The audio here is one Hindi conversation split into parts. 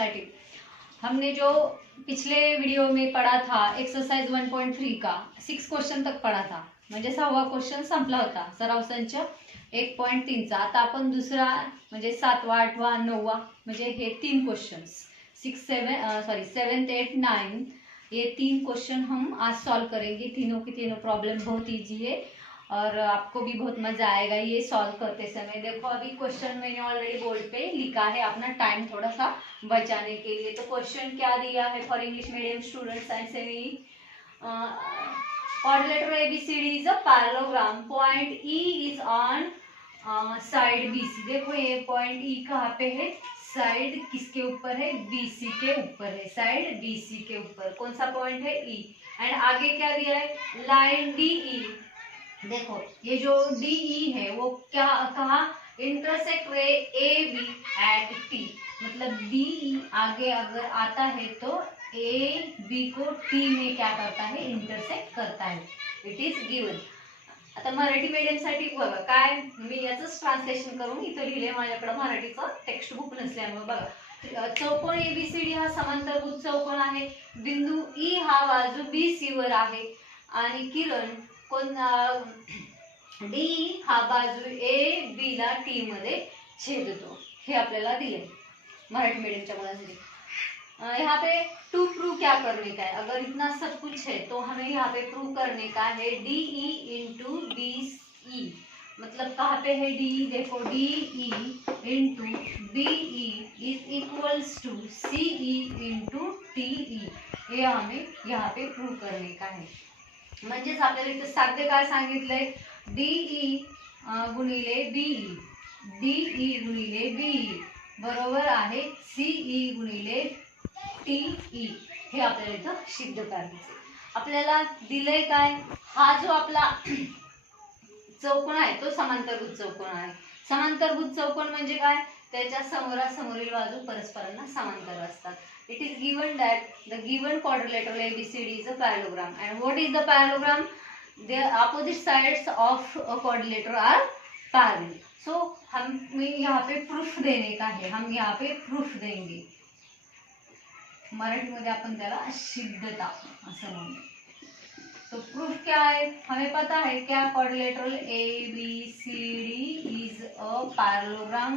साठी हमने जो पिछले वीडियो में पढ़ा था एक्सरसाइज 1.3 का 6 क्वेश्चन तक पढ़ा था, म्हणजे 6वा क्वेश्चन संपला होता सराव संच 1.3चा. आता आपण दुसरा म्हणजे 7वा 8वा 9वा म्हणजे हे 3 क्वेश्चंस 7th 8th 9 ये 3 क्वेश्चन हम आज सॉल्व करेंगे. तीनों की तीनों प्रॉब्लम बहुत ईजी है और आपको भी बहुत मजा आएगा ये सॉल्व करते समय. देखो अभी क्वेश्चन मैंने ऑलरेडी बोर्ड पे लिखा है अपना टाइम थोड़ा सा बचाने के लिए. तो क्वेश्चन क्या दिया है for English medium students and semi quadrilateral ABCD is a parallelogram. Point E is on side BC. देखो ये पॉइंट E कहाँ पे है, साइड किसके ऊपर है, BC के ऊपर है. साइड BC के ऊपर कौन सा पॉइंट है, E. एंड आगे क्या दिया है, लाइन DE. देखो ये जो DE है वो क्या कहा, इंटरसेक्ट रे AB एट T. मतलब DE आगे अगर आता है तो AB को T में क्या करता है, इंटरसेक्ट करता है. It is given. आता मराठी मीडियम साठी बघा काय, मी याच ट्रान्सलेशन करून इथं लिहिले, माझ्याकडे मराठीचं टेक्स्ट बुक नसल्यामुळे. बघा चौकोन ABCD हा समांतरभुज चौकोन आहे. बिंदू E हा बाजू BC वर आहे आणि किरण कोण D हा बाजू AB ला T मध्ये छेदतो. हे आपल्याला दिले मराठी मीडियमच्या मुलांसाठी. यहाँ पे टू प्रूव क्या करने का है, अगर इतना सब कुछ है तो हमें यहाँ पे प्रूव करने का है DE इंटू BE. मतलब कहाँ पे है DE, देखो DE into BE is equals to CE into TE. हे हमें यहाँ पे प्रूव करने का है. म्हणजेच आपल्याला इथं साध्य काय सांगितलंय, DE गुणिले BE, DE गुणिले BE बरोबर आहे CE गुणिले TE. हे आपल्याला इथं सिद्ध करायचं. आपल्याला दिलंय काय, हा जो आपला चौकोन आहे तो समांतरभुज चौकोन आहे. समांतरभुज चौकोन म्हणजे काय, त्याच्या समोरासमोरील बाजू परस्परांना समांतर असतात. It is given that the given quadrilateral ABCD is a parallelogram. and what is the parallelogram, the opposite sides of a quadrilateral are parallel. so हमें यहाँ पे प्रूफ देने का है, हम यहाँ पे प्रूफ देंगे. मराठीमध्ये आपण त्याला सिद्धता असं म्हणतो. तो प्रूफ क्या है, हमें पता है क्या, quadrilateral ABCD is a parallelogram.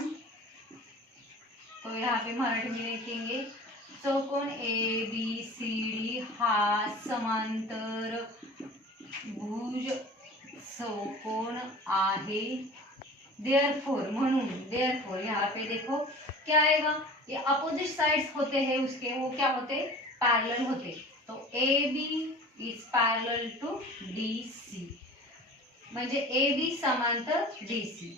तो यहाँ पे मराठी में लिखेंगे चौकोन ABCD हा समांतर भुज चौकोन आहे. देयरफॉर म्हणून, देयरफॉर यहाँ पे देखो क्या आएगा, ये अपोजिट साइड्स होते हैं उसके, वो क्या होते, पैरेलल होते. तो AB is parallel to DC. म्हणजे AB समांतर DC.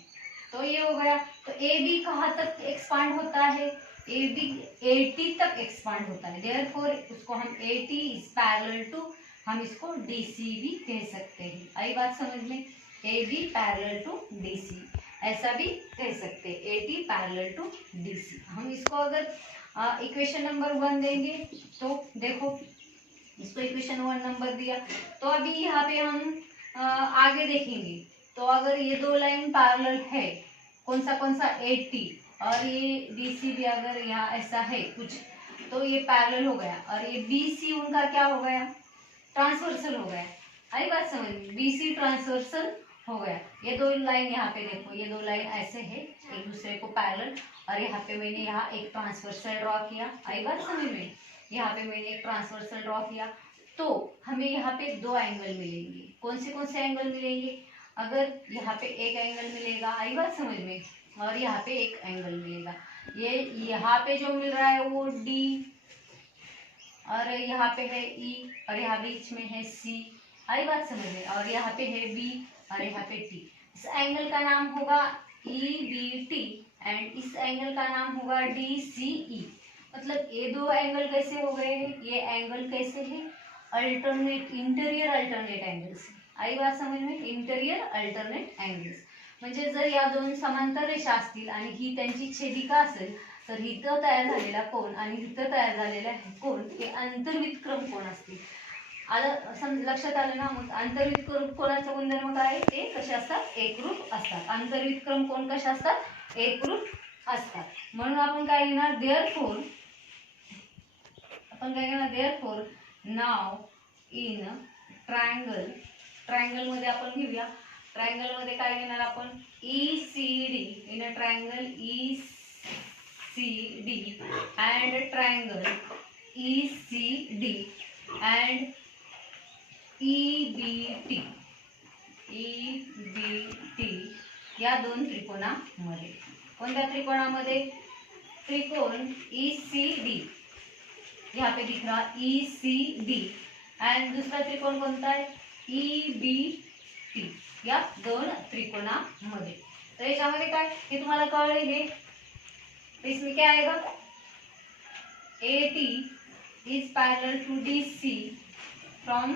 तो ये हो गया. तो AB कहाँ तक एक्सपांड होता है, AB 80 तक एक्सपांड होता है. देयरफॉर उसको हम 80 इज पैरेलल टू, हम इसको DC भी कह सकते हैं. आई बात समझ में, AB पैरेलल टू DC ऐसा भी कह सकते हैं, 80 पैरेलल टू DC. हम इसको अगर इक्वेशन नंबर 1 देंगे तो देखो इसको इक्वेशन 1 नंबर दिया. तो अभी यहाँ पे हम आगे देखेंगे. तो अगर ये दो लाइन पैरेलल है, कौन सा 80, और ये DC भी अगर यहाँ ऐसा है कुछ, तो ये पैरेलल हो गया. और ये BC उनका क्या हो गया, ट्रांसवर्सल हो गया. आई बात समझ में, BC ट्रांसवर्सल हो गया. ये दो लाइन यहाँ पे देखो, ये दो लाइन ऐसे है एक दूसरे को पैरेलल, और यहाँ पे मैंने यहाँ एक ट्रांसवर्सल ड्रॉ किया. आई बात समझ में, यहाँ पे मैंने एक ट्रांसवर्सल ड्रॉ किया. तो हमें यहाँ पे दो एंगल मिलेंगे. कौन से एंगल मिलेंगे, अगर यहाँ पे एक एंगल मिलेगा, आई बात समझ में, और यहाँ पे एक एंगल मिलेगा. ये यहाँ पे जो मिल रहा है वो D, और यहाँ पे है E, और यहाँ बीच में है C. आई बात समझ में, और यहाँ पे है B और यहाँ पे T. इस एंगल का नाम होगा EBT एंड इस एंगल का नाम होगा DCE. मतलब ये दो एंगल कैसे हो गए हैं, ये एंगल कैसे है, अल्टरनेट, इंटेरियर अल्टरनेट एंगल्स. आई बात समझ में, इंटेरियर अल्टरनेट एंगल्स. म्हणजे जर या दोन समांतर रेषा असतील आणि ही त्यांची छेदिका असेल तर इथं तयार झालेला कोन आणि इथं तयार झालेला कोन हे अंतर्वितक्रम कोन असतील. आलं लक्षात आलं ना. मग अंतर्वितक्रम कोनाचा गुणधर्म काय आहे, ते कसे असतात, एकरूप असतात. अंतर्वितक्रम कोन कसे असतात, एकरूप असतात. म्हणून आपण काय लिहिणार, देयरफॉर आपण काय करणार, therefore now in triangle, triangle मध्ये आपण घेऊया, ट्रायंगल मध्ये काय घेणार आपण, E C D, in a triangle E C D and triangle E C D and E B T, E B T या दोन त्रिकोणामध्ये, कोणत्या त्रिकोणामध्ये, त्रिकोण ई सी डी, यहाँ पे दिख रहा ई सी डी, एंड दूसरा त्रिकोण कोणता है, ई बी टी, या दोन त्रिकोणामध्ये. तर याच्यामध्ये काय, हे तुम्हाला कळले हे, तो इसमें क्या आएगा, A T is parallel to D C from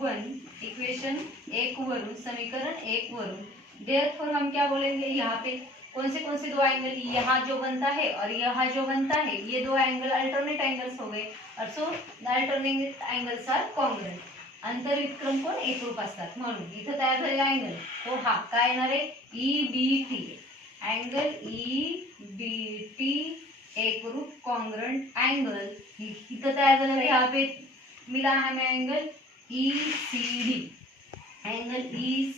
1, equation 1 वरून, समीकरण 1 वरून. देयरफॉर हम क्या बोलेंगे, यहाँ पे कौन से दो एंगल, यहाँ जो बनता है और यहाँ जो बनता है, ये दो एंगल अल्टरनेट एंगल्स हो गए, और so the alternate angles are congruent, अंतरविक्रम कोण एकरूप असतात, म्हणून इथं तयार झालेला अँगल तो हा काय येणार आहे, E B T, angle E B T एकरूप कॉन्ग्रुएंट एंगल, इथं तयार झालेला, यहाँ पे मिला हमें angle E C D, angle E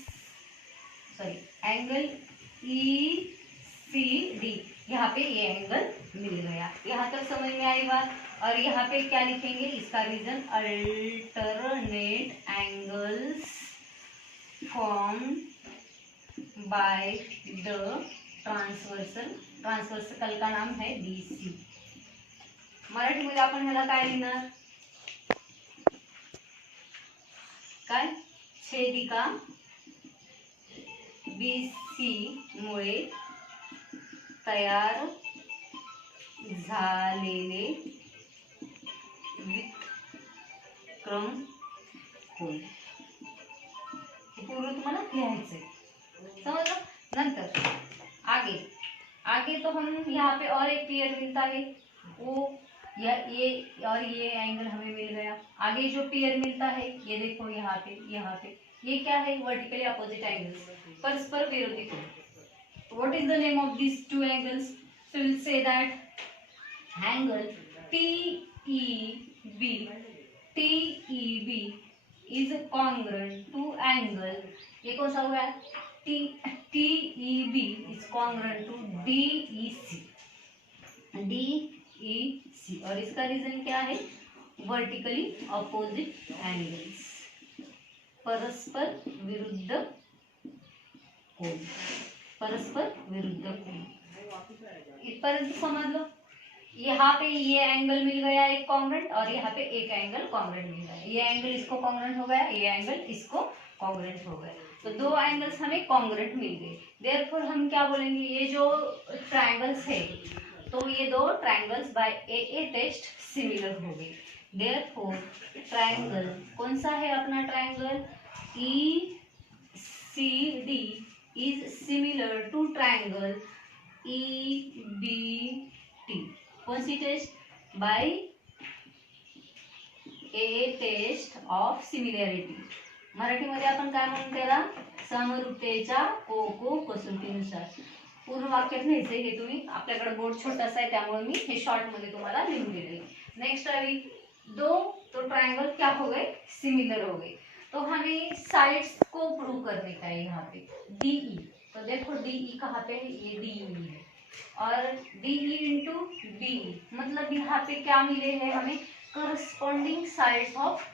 C D, यहाँ पे ये एंगल मिल गया, यहाँ तक समझ में आई बात. और यहाँ पे क्या लिखेंगे, इसका reason, alternate angles form by the transversal का नाम है बीसी. मराठीमध्ये आपण ह्याला काय लिहिणार, काय, छेदिका बीसी मुळे तयार झालेले विक्रम कोण, हे पूर्ण तुम्हाला लिहायचंय, समझलो. नंतर आगे तो हम यहाँ पे और एक पेयर मिलता है, वो ये और ये एंगल हमें मिल गया. आगे जो पेयर मिलता है, ये देखो यहाँ पे ये क्या है, वर्टिकली अपोजिट एंगल्स, परस्पर विरोधी कोण. What is the name of these two angles? So we'll say that angle TEB is congruent to angle, ये कौन सा हुआ है, TEB is congruent to DEC, और इसका रीजन क्या है, वर्टिकली अपोजिट एंगल्स, परस्पर विरुद्ध कोण, परस्पर विरुद्ध कोण. इथपर्यंत समझ लो. यहाँ पे ये एंगल मिल गया एक कॉन्ग्रुएंट, और यहाँ पे एक एंगल कॉन्ग्रुएंट मिल गया, ये एंगल इसको कॉन्ग्रुएंट हो गया, ये एंगल इसको कॉन्ग्रुएंट हो गया, तो दो एंगल्स हमें कॉन्ग्रुएंट मिल गए. देयरफॉर हम क्या बोलेंगे, ये जो ट्रायंगल्स है, तो ये दो triangles by A test similar हो गए. देयरफॉर ट्रायंगल कौन सा है अपना, triangle E C D is similar to triangle EBT. कौन सी test, by A test of similarity. मराठीमध्ये आपण काय म्हणतो त्याला, समरूपतेच्या को कसोटीनुसार. पूर्ण वाक्यात लिहायचंय हे तुम्ही, आपल्याकडे बोर्ड छोटासा आहे त्यामुळे मी हे शॉर्ट मध्ये तुम्हाला लिहून दिले. नेक्स्ट अभी दो तो ट्रायंगल क्या हो गए, सिमिलर हो गए, तो हमें साइड्स को प्रूव करने का है. यहाँ पे DE, तो देखो DE कहाँ पे है, ये DE है, और DE इंटू BE, मतलब यहाँ पे क्या मिले हैं हमें, करस्पॉन्डिंग साइड्स ऑफ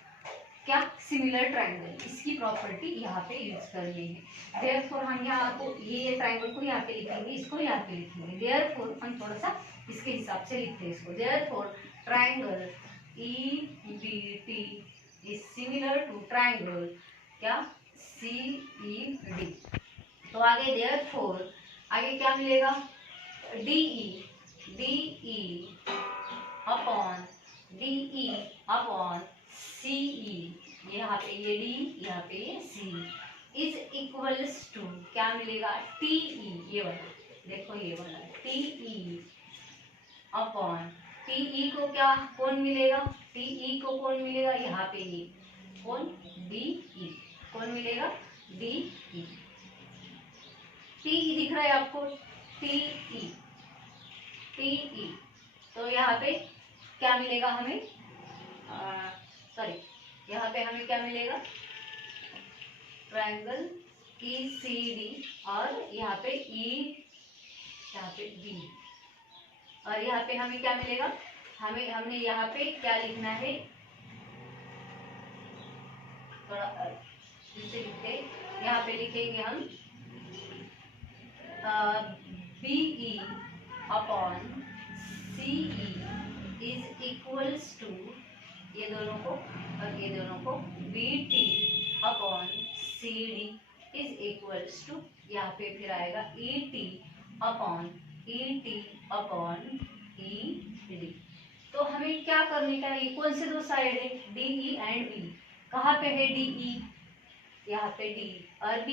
क्या, सिमिलर ट्रायंगल, इसकी प्रॉपर्टी यहाँ पे यूज कर ली है. देयरफॉर हम यहाँ को, ये ट्रायंगल को यहाँ पे लिखेंगे, इसको यहाँ पे लिखेंगे. देयरफॉर हम थोड़ा सा इसके हिसाब से लिखते हैं इसको. Therefore triangle EBT is similar to triangle क्या, CED. तो आगे therefore आगे क्या मिलेगा, DE अपॉन CE, यहाँ पे ये D, यहाँ पे ये C इज इक्वल्स टू क्या मिलेगा, TE, ये वाला देखो, ये वाला TE अपॉन TE को क्या कौन मिलेगा, TE को कौन मिलेगा, यहाँ पे ये कौन, DE, कौन मिलेगा, DE. TE दिख रहा है आपको, TE, तो यहाँ पे क्या मिलेगा हमें, सॉरी यहाँ पे हमें क्या मिलेगा, ट्रायंगल ECD और यहाँ पे यहाँ पे B, और यहाँ पे हमें क्या मिलेगा, हमने यहाँ पे क्या लिखना है, थोड़ा जिससे लिखते, यहाँ पे लिखेंगे हम BE upon CE is equals to, ये दोनों को और ये दोनों को, BT upon CD is equals to, यहाँ पे फिर आएगा ET अपॉन ED। तो हमें क्या करने का है, कौन से दो साइड है, DE एंड B, कहाँ पे है DE, यहाँ पे D और B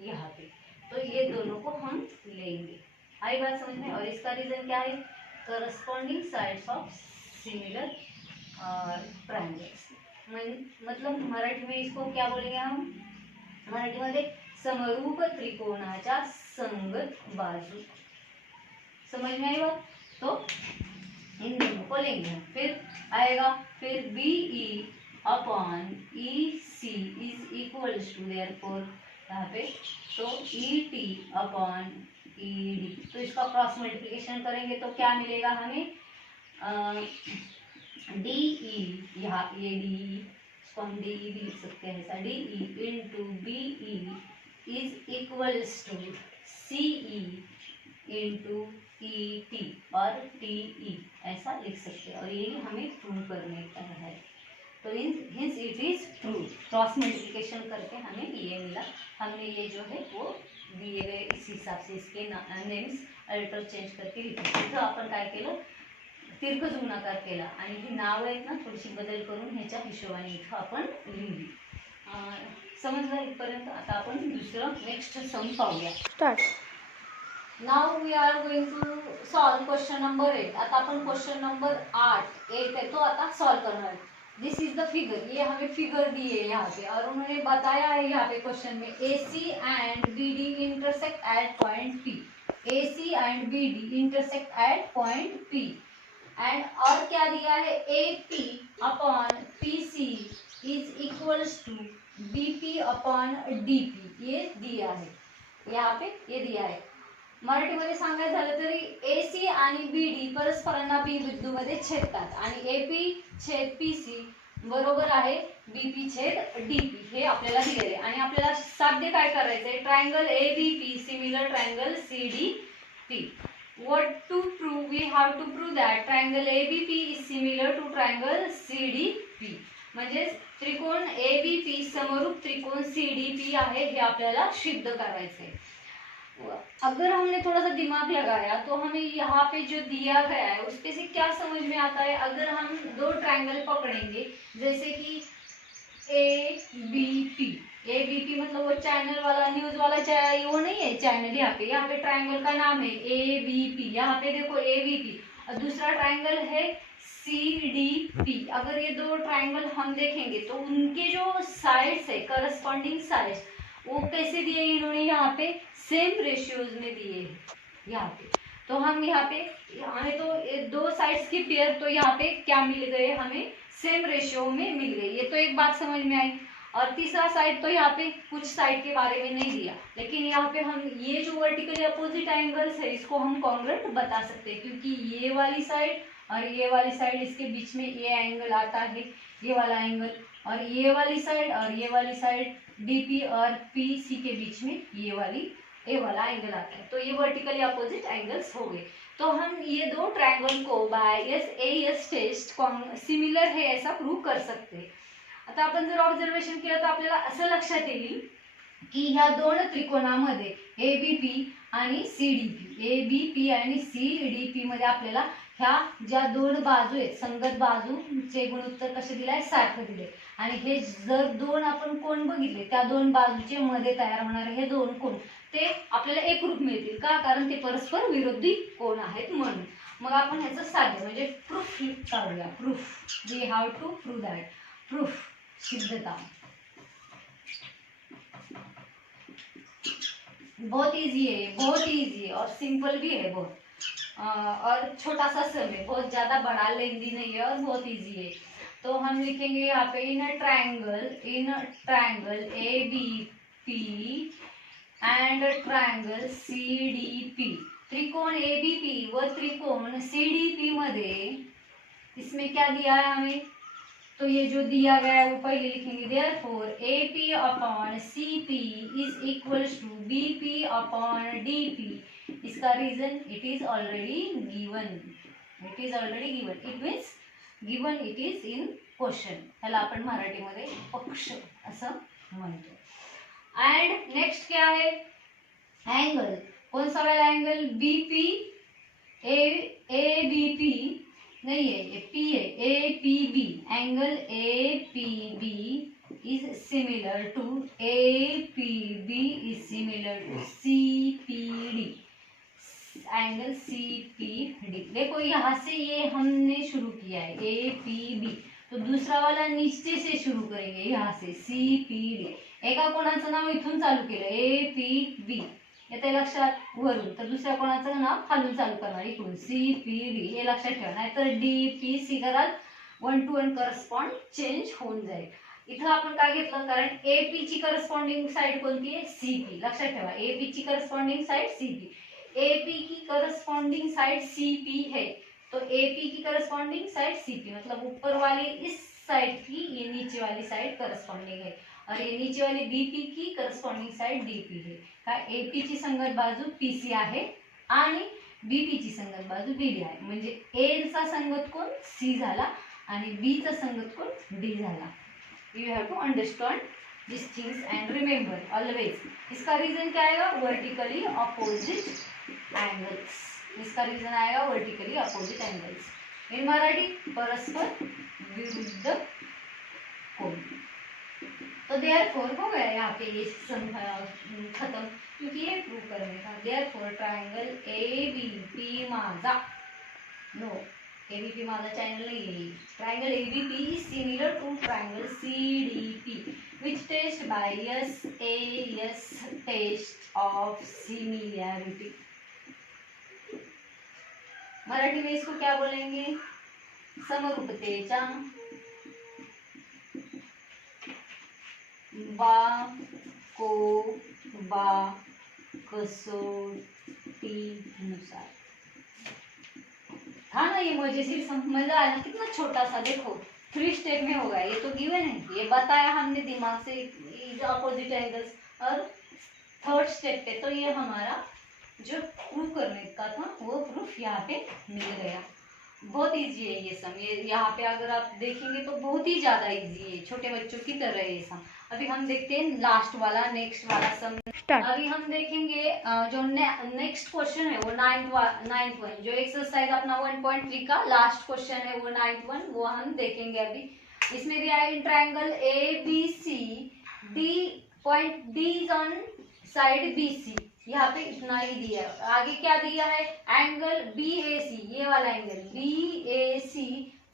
यहाँ पे, तो ये दोनों को हम लेंगे। आई बात समझ में, और इसका रीजन क्या है, corresponding sides of similar triangles, मतलब मराठी में इसको क्या बोलेंगे हम, मराठीमध्ये समरूप त्रिकोणाच्या संगत बाजू, समझ में आई बात, तो इन दोनों को लेंगे हम। फिर आएगा, फिर BE upon EC is equals to, therefore यहाँ पे तो ET अपॉन ED, तो इसका क्रॉस मल्टीप्लिकेशन करेंगे तो क्या मिलेगा हमें, DE, यहाँ ये DE, इसको हम DE भी लिख सकते हैं ऐसा, DE into BE is equals to CE into ET और TE, ऐसा लिख सकते हैं, और ये हमें प्रूव करने का है, तो hints it is prove, cross multiplication करके हमें ये मिला, हमने ये जो है वो दिए गए इस हिसाब से इसके नेम्स अल्टर चेंज करके लिहिले, इथं आपण काय केलं, तिरकं गुणाकार केला आणि ही नावं आहेत ना थोडीशी बदल करून ह्याच्या हिशोबाने इथं आपण लिहिली, समजलं इथपर्यंत। आता आपण दुसरं नेक्स्ट सम पाहूया, start. Now we are going to solve question number 8। आता अपन क्वेश्चन नंबर 8 है तो आता सॉल्व करना है। दिस इज द फिगर, ये हमें फिगर दी है यहाँ पे, और उन्होंने बताया है यहाँ पे क्वेश्चन में AC and BD intersect at point P, AC and BD intersect at point P, and और क्या दिया है, AP upon PC is equals to BP upon DP, ये दिया है यहाँ पे, ये दिया है। मराठीमध्ये सांगायचं झालं तरी AC आणि BD परस्परांना B बिंदूमध्ये छेदतात आणि AP छेद PC बरोबर आहे BP छेद DP, हे आपल्याला दिलेले आहे, आणि आपल्याला साध्य काय करायचं आहे, triangle ABP similar triangle CDP। What to prove? We have to prove that triangle ABP is similar to triangle CDP, म्हणजे त्रिकोण ABP समरूप त्रिकोण CDP आहे, हे आपल्याला सिद्ध करायचं है। अगर हमने थोड़ा सा दिमाग लगाया तो हमें यहाँ पे जो दिया गया है उसपे से क्या समझ में आता है, अगर हम दो ट्रायंगल पकड़ेंगे, जैसे कि ABP मतलब वो चैनल वाला न्यूज वाला वो नहीं है चैनल, यहाँ पे ट्रायंगल का नाम है ABP, यहाँ पे देखो ABP, और दूसरा ट्रायंगल है CDP। अगर ये दो ट्रायंगल हम देखेंगे तो उनके जो साइड्स है, करस्पॉन्डिंग साइड्स, वो कैसे दिए इन्होंने यहाँ पे, सेम रेशियोज में दिए हैं यहाँ पे। तो हम यहाँ पे हमें तो दो साइड्स की पेयर तो यहाँ पे क्या मिल गए, हमें सेम रेशियो में मिल गई, ये तो एक बात समझ में आई। और तीसरा साइड तो यहाँ पे कुछ साइड के बारे में नहीं दिया, लेकिन यहाँ पे हम ये जो वर्टिकली अपोजिट एंगल्स है इसको हम कॉन्ग्रुएंट बता सकते हैं, क्योंकि ये वाली साइड और ये वाली साइड इसके बीच में ये एंगल आता है, ये वाला एंगल, और ये वाली साइड और ये वाली साइड DP और PC के बीच में ये वाला एंगल आता है, तो ये वर्टिकली अपोजिट एंगल्स हो गए। तो हम ये दो ट्रायंगल को बाय AS टेस्ट सिमिलर है ऐसा प्रूव कर सकते हैं। आता आपण जर ऑब्झर्वेशन केलं तर आपल्याला असं लक्षात येईल की ह्या दोन त्रिकोणामध्ये ABP आणि CDP आणि CDP मध्ये आपल्याला ह्या ज्या दोन बाजू आहेत, संगत बाजूचे गुणोत्तर कसे दिले, 60 दिले, आणि हे जर दोन आपण कोण बघितले, त्या दोन बाजूचे मध्ये तयार होणारे हे दोन कोण ते आपल्याला एकरूप मिळतील का, कारण ते परस्पर विरोधी कोण आहेत म्हणून। मग आपण ह्याचं साध्य म्हणजे प्रूफ काढूया, proof, we have to prove that, proof सिद्धता। बहुत इजी है और सिंपल भी है बहुत। और छोटा सा सम है, बहुत ज्यादा बड़ा लेंदी नहीं है और बहुत इजी है। तो हम लिखेंगे यहाँ पे in a triangle A B P and triangle C D P, त्रिकोण ए बी पी व त्रिकोण सी डी पी मध्ये इसमें क्या दिया है हमें, तो ये जो दिया गया है वो पहले लिखेंगे। Therefore A P upon C P is equals to B P upon D P. इसका reason it is already given, it is already given, it means given it is in question, ह्याला आपण मराठीमध्ये पक्ष असं म्हणतो। एंड नेक्स्ट क्या है, एंगल, कौन सा वाला angle, BP, A B P नहीं है, ये पी है, A P B, angle A P B is similar to C P D, angle C P D. देखो यहाँ से ये हमने शुरू किया है ए पी बी, तो दूसरा वाला नीचे से शुरू करेंगे, यहाँ से सी पी डी। एका कोणाचं नाव इथून चालू केलं ए पी बी, येते लक्षात वरून, तर दुसऱ्या कोणाचं नाव खालून चालू करणार इकडून सी पी डी, हे लक्षात ठेवा, नाहीतर डी पी सी कराल 1 to 1 करस्पॉन्ड चेंज होऊन जाईल। इथं आपण काय घेतलं, कारण ए पी ची करस्पॉन्डिंग साइड कोणती आहे, सी पी, लक्षात ठेवा ए पी ची corresponding side C P, A P की करस्पॉन्डिंग साइड सी पी है, तो ए पी की करस्पॉन्डिंग साइड सी पी, मतलब ऊपर वाली इस साइड की ये नीचे वाली साइड करस्पॉन्डिंग है, और ये नीचे वाली बीपी की करस्पॉन्डिंग साइड डीपी है। का एपी ची संगत बाजू पीसी आहे आणि बीपी ची संगत बाजू बीडी आहे, म्हणजे ए चा संगत कोण सी झाला आणि बी चा संगत कोण डी झाला। You have to understand this things and remember always. इसका रीजन क्या आएगा, वर्टिकली अपोजिट एंगल्स, इसका रीजन आएगा vertically opposite angles, in Marathi परस्पर विरुद्ध कोण। तो देयरफॉर हो गया यहाँ पे ये खत्म, क्योंकि ये प्रूव करने का। Therefore triangle A B P Majha, no A B P Majha channel नहीं है, triangle A B P is similar to triangle C D P which test by S test of similarity. Marathi में इसको क्या बोलेंगे, समरूपतेचा बा कसोटी नुसार। था ना ये मजेशीर, मजा आया ना, कितना छोटा सा, देखो 3 स्टेप में होगा, ये तो गिवन है, ये बताया हमने दिमाग से अपोजिट एंगल्स, और 3rd स्टेप पे तो ये हमारा जो प्रूफ करने का था वो प्रूफ यहाँ पे मिल गया। बहुत इजी है ये सम, ये यहाँ पे अगर आप देखेंगे तो बहुत ही ज्यादा इजी है, छोटे बच्चों की तरह है ये सम। अभी हम देखते हैं लास्ट वाला, नेक्स्ट वाला सम स्टार्ट। अभी हम देखेंगे जो नेक्स्ट क्वेश्चन है वो 9th वन, जो एक्सरसाइज अपना 1.3 का लास्ट क्वेश्चन है वो 9th वन, वो हम देखेंगे अभी। इसमें दिया है in triangle A B C D, point D is on side B C, यहाँ पे इतना ही दिया है। आगे क्या दिया है, एंगल बी ए सी, ये वाला angle B A C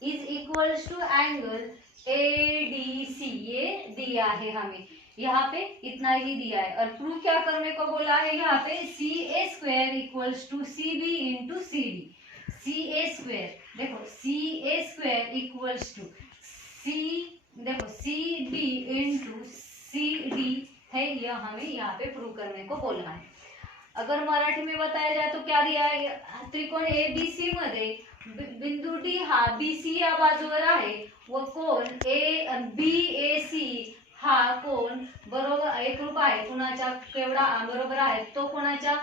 is equals to angle A D C, ये दिया है हमें, यहाँ पे इतना ही दिया है। और प्रूफ क्या करने को बोला है, यहाँ पे C A square equals to C B into C D, C A square, देखो C A square equals to C, देखो C B into C D है, यह हमें यहाँ पे प्रूव करने को बोलना है। अगर मराठी में बताया जाए तो क्या दिया है, त्रिकोण ए बी सी मध्ये बिंदू डी हा बी सी या बाजूवर आहे व कोण ए बी ए सी हा कोण बरोबर एकरूप आहे, कुणाच्या केवढा बरोबर आहे, तो कोणाच्या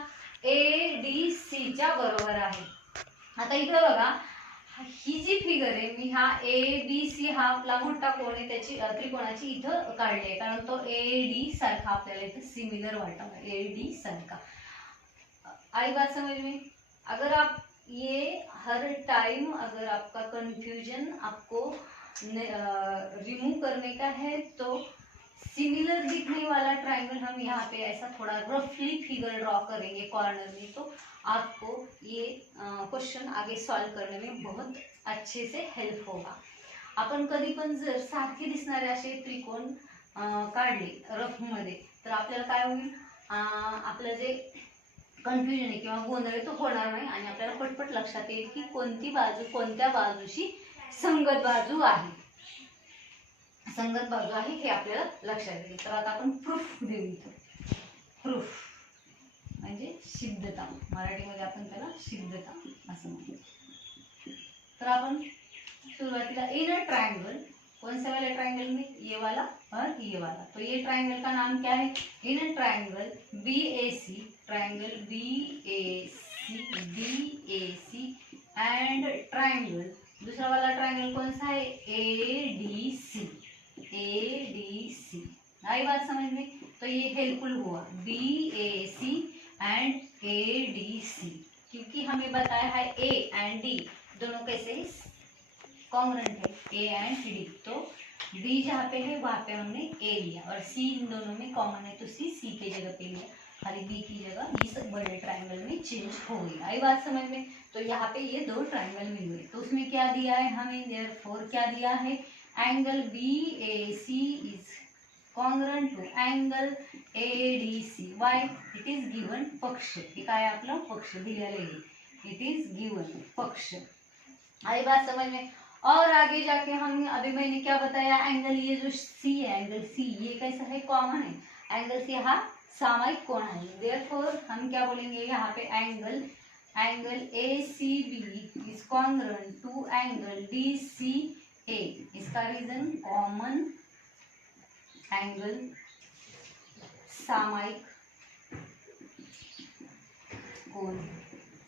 ए डी सी च्या बरोबर आहे। आता इकडे बघा, ही जी फिगर आहे मी हा ए बी सी हा आपला मोठा कोण आहे त्याची त्रिकोणाची इथं काढली आहे, कारण तो ए डी सारखा आपल्याला इथं सिमिलर वाटतो, ए डी सारखा। आई बात समझ में, अगर आप ये हर टाइम अगर आपका कंफ्यूजन आपको रिमूव करने का है तो सिमिलर दिखने वाला ट्रायंगल हम यहाँ पे ऐसा थोड़ा रफली फिगर ड्रॉ करेंगे कॉर्नर में, तो आपको ये क्वेश्चन आगे सॉल्व करने में बहुत अच्छे से हेल्प होगा। आपण कधी पण जर सारखे दिसणारे असे त्रिकोण काढले रफ मध्ये तर आपल्याला काय होईल, आपलं जे कन्फ्युजन आहे किंवा गोंधळ आहे तो होणार नाही आणि आपल्याला पटपट लक्षात येईल की कोणती बाजू कोणत्या बाजूशी संगत बाजू आहे, संगत बाजू आहे हे आपल्याला लक्षात येईल. तर आता आपण प्रूफ देऊ इथं. प्रूफ म्हणजे सिद्धता, मराठीमध्ये आपण त्याला सिद्धता असं म्हणतो. तर आपण सुरुवातीला इन अ ट्रायंगल, कौन से वाले ट्रायंगल में, ये वाला और ये वाला. तो ये ट्रायंगल का नाम क्या है, in a triangle BAC, triangle BAC and triangle, दूसरा वाला ट्रायंगल कौन सा है, ADC. आई बात समझ में. तो ये हेल्पफुल हुआ BAC एंड ADC, क्योंकि हमें बताया है A एंड D दोनों कैसे कॉन्ग्रुएंट है, A एंड D. तो D जहाँ पे है वहाँ पे हमने A लिया और C इन दोनों में कॉमन है तो C के जगह पे लिया, खाली B की जगह इस बड़े ट्रायंगल में चेंज हो गई. आई बात समझ में. तो यहाँ पे ये दो ट्रायंगल मिल गए. तो उसमें क्या दिया है हमें, देयरफॉर क्या दिया है, angle BAC is congruent to angle ADC. Why, it is given पक्ष. हे काय आपलं पक्ष दिलेलं आहे, इट इज गिवन पक्ष. आई बात समझ में. और आगे जाके हम अभी मैंने क्या बताया, एंगल ये जो C है, एंगल C ये कैसा है, कॉमन है. एंगल C यहाँ सामायिक कोण है. देयरफॉर हम क्या बोलेंगे यहाँ पे, angle ACB is congruent to angle DCA. इसका रीजन कॉमन एंगल सामायिक कोण,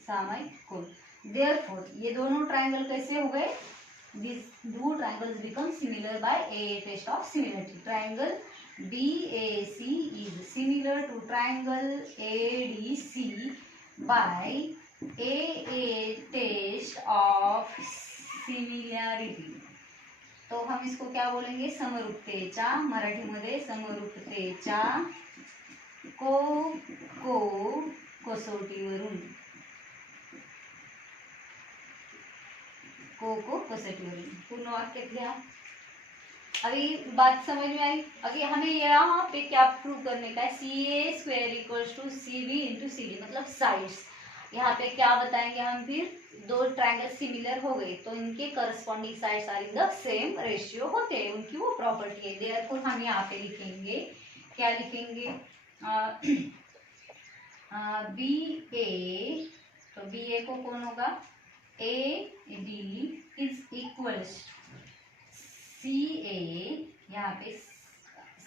सामायिक कोण. देयरफॉर ये दोनों ट्रायंगल कैसे हो गए, these two triangles become similar by a test of similarity. Triangle BAC is similar to triangle ADC by a test of similarity. तो हम इसको क्या बोलेंगे, समरूपतेच्या, मराठीमध्ये समरूपतेच्या कसोटीवरून, कसोटीवरून. पूर्ण वाक्य लिया. अभी बात समझ में आई. अभी हमें यहाँ पे क्या प्रूव करने का है, CA² = CB × CD, मतलब साइड्स. यहाँ पे क्या बताएंगे हम, फिर दो ट्रायंगल सिमिलर हो गए तो इनके corresponding sides are in the same ratio होते हैं, उनकी वो प्रॉपर्टी है. देयरफॉर हम यहाँ पे लिखेंगे, क्या लिखेंगे, BA, तो BA को कौन होगा, AD इज इक्वल्स CA, यहाँ पे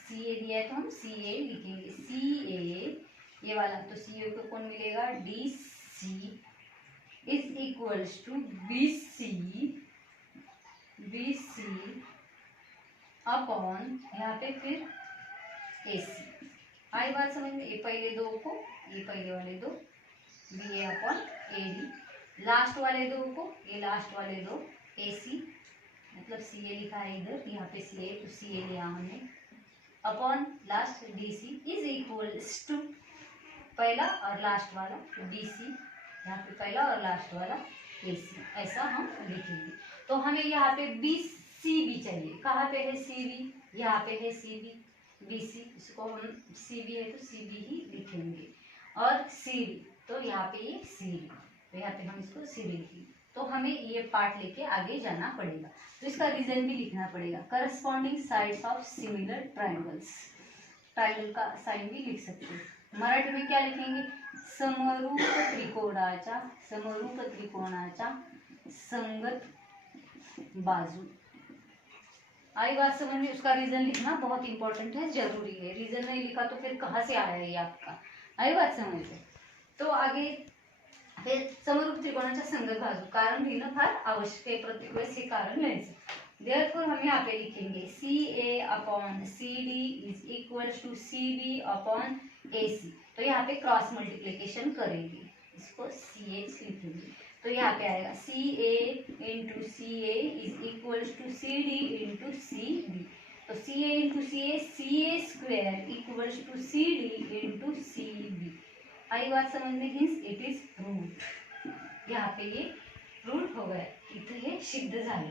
CA दिया है तो हम CA लिखेंगे. CA ये वाला, तो CA को कौन मिलेगा, DC is equals to BC upon यहाँ पे फिर AC. आई बात समझ में. ये पहले दो को, ये पहले वाले दो BA अपॉन AD, लास्ट वाले दो को, ये लास्ट वाले दो AC, मतलब CA लिखा है इधर, यहाँ पे CA तो CA लिया हमने, upon last DC is equals to पहला और लास्ट वाला DC, यहाँ पे पहला और लास्ट वाला AC. ऐसा हम लिखेंगे. तो हमें यहाँ पे BCB चाहिए. कहाँ पे है CB, यहाँ पे है CB, BC, इसको हम CB है तो CB ही लिखेंगे. और CD, तो यहाँ पे ये CD, तो यहाँ पे हम इसको CD लिखेंगे. तो हमें ये पार्ट लेके आगे जाना पड़ेगा. तो इसका रीजन भी लिखना पड़ेगा. Corresponding sides of similar triangles, triangle का साइन भी लिख सकते हैं. मराठी में क्या लिखेंगे, समरूप त्रिकोणाच्या संगत बाजू. आई बात समझ में. उसका रीजन लिखना बहुत इंपॉर्टेंट है, जरूरी है. रीजन नहीं लिखा तो फिर कहाँ से आया ये आपका. आई बात समझ में. तो आगे फिर समरूप त्रिकोणाच्या संगत बाजू, कारण लिहिणं फार आवश्यक आहे, प्रत्येक वेळेस हे कारण लिहायचं. देयरफॉर हम यहाँ पे लिखेंगे CA upon CD is equals to CB upon AC. तो यहाँ पे क्रॉस मल्टीप्लिकेशन करेंगे, इसको CH लिखेंगे. तो यहाँ पे आएगा CA × CA is equals to CD × CB. तो CA × CA, CA² equals to CD × CB. आई बात समझ में. Hence it is proved. यहाँ पे ये प्रूव्ड हो गया, इथे हे सिद्ध झालं.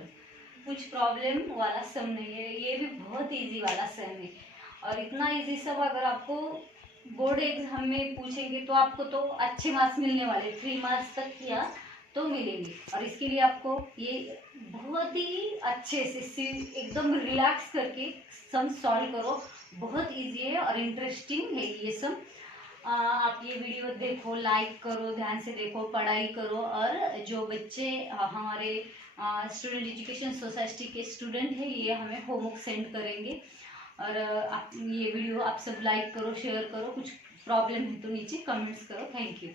कुछ प्रॉब्लम वाला सम नहीं है, ये भी बहुत इजी वाला सम है. और इतना इजी सब अगर आपको बोर्ड एग्जाम में पूछेंगे तो आपको तो अच्छे मार्क्स मिलने वाले, 3 मार्क्स तक या तो मिलेंगे। और इसके लिए आपको ये बहुत ही अच्छे से एकदम रिलैक्स करके सम सॉल्व करो। बहुत इजी है और इंटरेस्टिंग है ये सम। आप ये वीडियो देखो, लाइक करो, ध्यान से देखो, पढ़ाई करो। और जो बच्चे हमारे स्टूडेंट एजुकेशन सोसाइटी के स्टूडेंट हैं, ये हमें होमवर्क सेंड करेंगे। और आप ये वीडियो आप सब लाइक करो, शेयर करो। कुछ प्रॉब्लम है तो नीचे कमेंट्स करो। Thank you.